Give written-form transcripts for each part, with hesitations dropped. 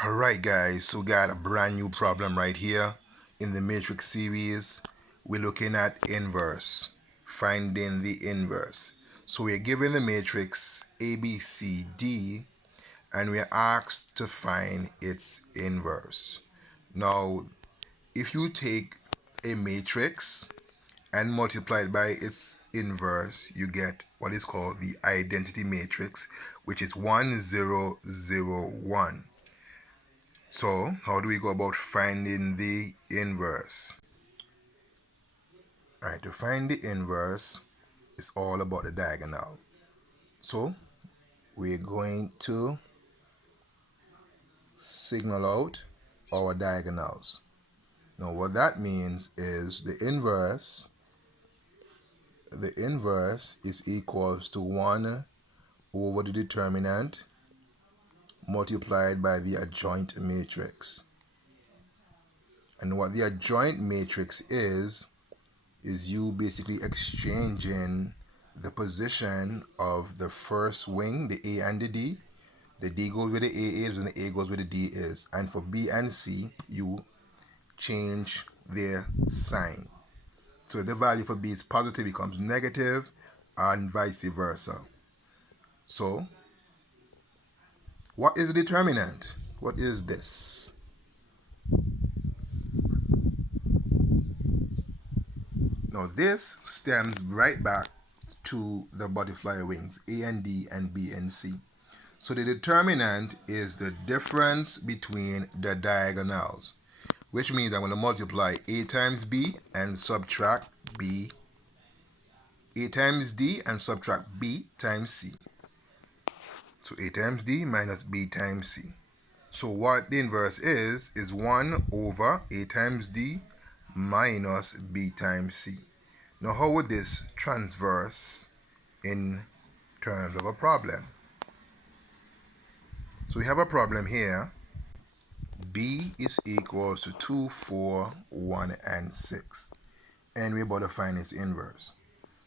Alright guys, so we got a brand new problem right here in the matrix series. We're looking at inverse, finding the inverse. So we're given the matrix ABCD and we're asked to find its inverse. Now, if you take a matrix and multiply it by its inverse, you get what is called the identity matrix, which is 1 0 0 1. So, how do we go about finding the inverse? Alright, to find the inverse, it's all about the diagonal. So, we're going to signal out our diagonals. Now, what that means is the inverse is equals to 1 over the determinant multiplied by the adjoint matrix. And what the adjoint matrix is you basically exchanging the position of the first wing, the A and the D. The D goes where the A is and the A goes where the D is. And for B and C, you change their sign. So if the value for B is positive, it becomes negative, and vice versa. So, what is the determinant? What is this? Now this stems right back to the butterfly wings, A and D and B and C. So the determinant is the difference between the diagonals, which means I'm going to multiply A times B and subtract B, A times D and subtract B times C. So A times D minus B times C. So what the inverse is 1 over A times D minus B times C. Now how would this transverse in terms of a problem? So we have a problem here. B is equals to 2, 4, 1, and 6. And we're about to find its inverse.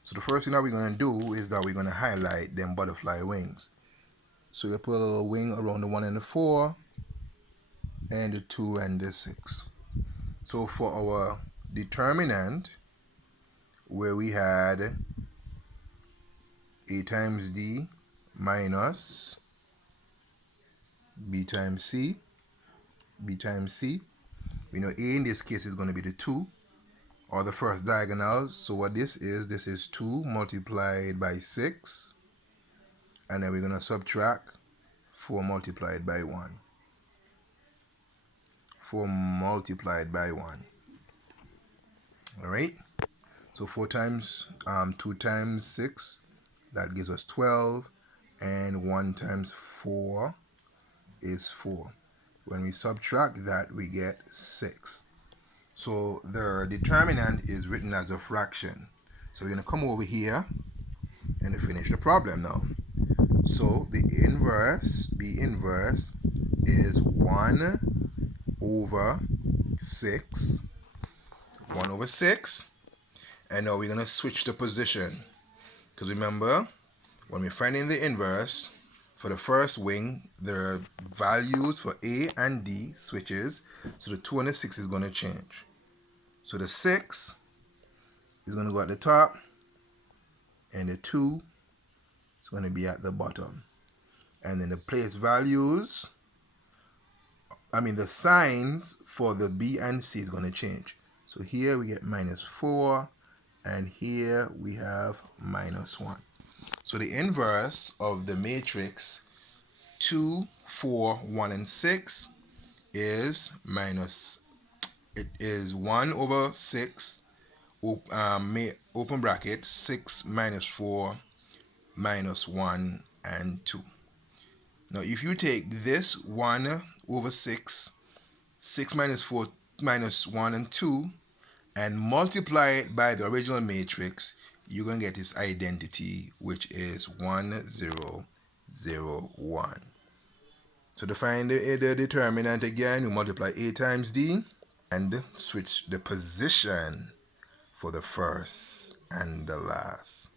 So the first thing that we're going to do is that we're going to highlight them butterfly wings. So we put a little wing around the 1 and the 4, and the 2 and the 6. So for our determinant, where we had A times D minus B times C, we know A in this case is going to be the 2, or the first diagonal. So what this is 2 multiplied by 6, and then we're going to subtract 4 multiplied by 1. 4 multiplied by 1. Alright? So 4 times 2 times 6, that gives us 12, and 1 times 4 is 4. When we subtract that, we get 6. So the determinant is written as a fraction. So we're going to come over here and finish the problem now. So the inverse, B inverse, is 1 over 6. 1 over 6. And now we're going to switch the position. Because remember, when we're finding the inverse, for the first wing, the values for A and D switches. So the 2 and the 6 is going to change. So the 6 is going to go at the top, and the 2 is going to be at the bottom. And then the place values, the signs for the B and C is going to change. So here we get minus 4, and here we have minus 1. So the inverse of the matrix 2, 4, 1, and 6 is 1 over 6, open bracket, 6 minus 4 minus 1 and 2. Now if you take this 1 over 6, 6 minus 4 minus 1 and 2, and multiply it by the original matrix, you're going to get its identity, which is 1 0 0 1. So to find the determinant again, we multiply A times D and switch the position for the first and the last.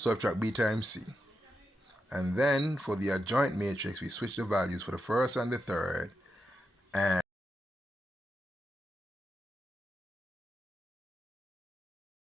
subtract b times c. And then for the adjoint matrix, we switch the values for the first and the third, and